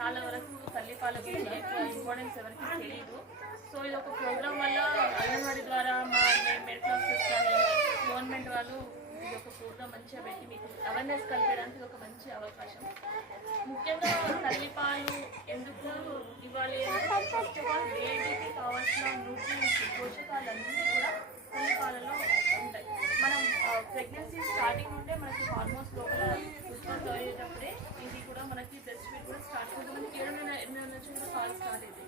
చాలా వరకు తల్లిపాల గురించి ఎక్కువ ఇంపార్టెన్స్ ఎవరికి తెలియదు. సో ఇది ఒక ప్రోగ్రామ్ వల్ల అంగన్వాడీ ద్వారా మా మెడికల్ ఆఫీసర్స్ కానీ గవర్నమెంట్ వాళ్ళు ఇది ఒక ప్రోగ్రామ్ మంచిగా పెట్టి మీకు అవేర్నెస్ కలిపేయడానికి ఒక మంచి అవకాశం. ముఖ్యంగా తల్లిపాలు ఎందుకు ఇవ్వాలి, ఫస్ట్ ఆఫ్ ఆల్ బేబీకి కావాల్సిన న్యూట్రియంట్స్ పోషకాలన్నీ కూడా తల్లిపాలలో ఉంటాయి. మనం ప్రెగ్నెన్సీ స్టార్టింగ్ ఉంటే మనకి హార్మోన్స్ లోపల ఉత్పత్తి అయ్యేటప్పుడే ఇది కూడా మనకి బ్రెస్ట్ ఫీడ్ కూడా స్టార్ట్ అవుతుంది. మనకి 7 నుంచి కూడా పాలు స్టార్ట్ అవుతాయి.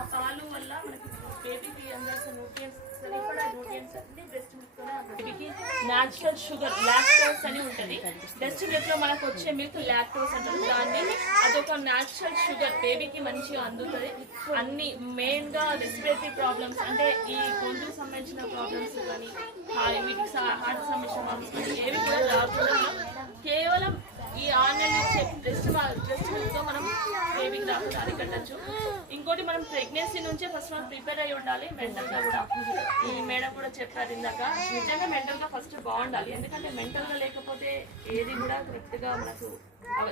ఆ పాలు వల్ల మనకి బేబీకి అందాల్సిన న్యూట్రియంట్స్ సరిపడా న్యూట్రియంట్స్ అన్ని బ్రెస్ట్ మిల్క్తోనే బేబీకి న్యాచురల్ షుగర్ లాక్టోస్ అని ఉంటుంది. బ్రెస్ట్ మిల్క్లో మనకు వచ్చే మిల్క్ లాక్టోస్ అంటారు. దాన్ని అదొక న్యాచురల్ షుగర్ బేబీకి మంచిగా అందుతుంది. అన్ని మెయిన్గా రెస్పిరేటరీ ప్రాబ్లమ్స్ అంటే ఈ గొంతుకు సంబంధించిన ప్రాబ్లమ్స్ కానీ వీటికి హార్ట్ సంబంధించిన ప్రాబ్లమ్స్ కానీ ఏవి కూడా రాకుండా కేవలం ఈ 6 నెలలు ఇచ్చే బ్రెస్ట్ మిల్క్తో మనం బేబీకి రాకుండా అరికట్టచ్చు. ఇంకోటి మనం ప్రెగ్నెన్సీ నుంచే ఫస్ట్ మనం ప్రిపేర్ అయ్యి ఉండాలి మెంటల్గా కూడా. ఈ మేడం కూడా చెప్పారు ఇందాక, నిజంగా మెంటల్గా ఫస్ట్ బాగుండాలి. ఎందుకంటే మెంటల్గా లేకపోతే ఏది కూడా కరెక్ట్గా మనకు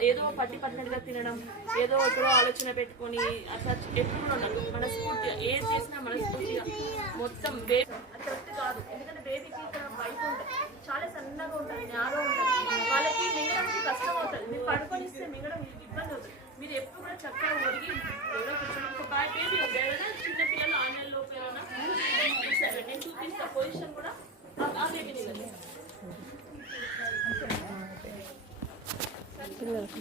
ఏదో పట్టినట్టుగా తినడం, ఏదో ఎప్పుడో ఆలోచన పెట్టుకొని అట్లా ఎప్పుడు కూడా ఉండదు. మనస్ఫూర్తిగా ఏది చేసినా మనస్ఫూర్తిగా మొత్తం బేబీ అది కరెక్ట్ కాదు. ఎందుకంటే బేబీకి ఇక్కడ బయట ఉంటుంది, చాలా సన్నగా ఉంటుంది, న్యారో ఉంటుంది, వాళ్ళకి మింగడానికి కష్టం అవుతుంది. మీరు పడుకొని ఇస్తే మింగడం ఇబ్బంది అవుతుంది. మీరు ఎప్పుడు కూడా చక్కగా ఒరిగి ఏదో కూర్చొని ఒక బేబీ ఏదైనా చిన్నపిల్లలు 6 నెలల లోపు ఏమైనా నేను చూపిస్తా పొజిషన్ కూడా ఆ బేబీని పిల్లలకు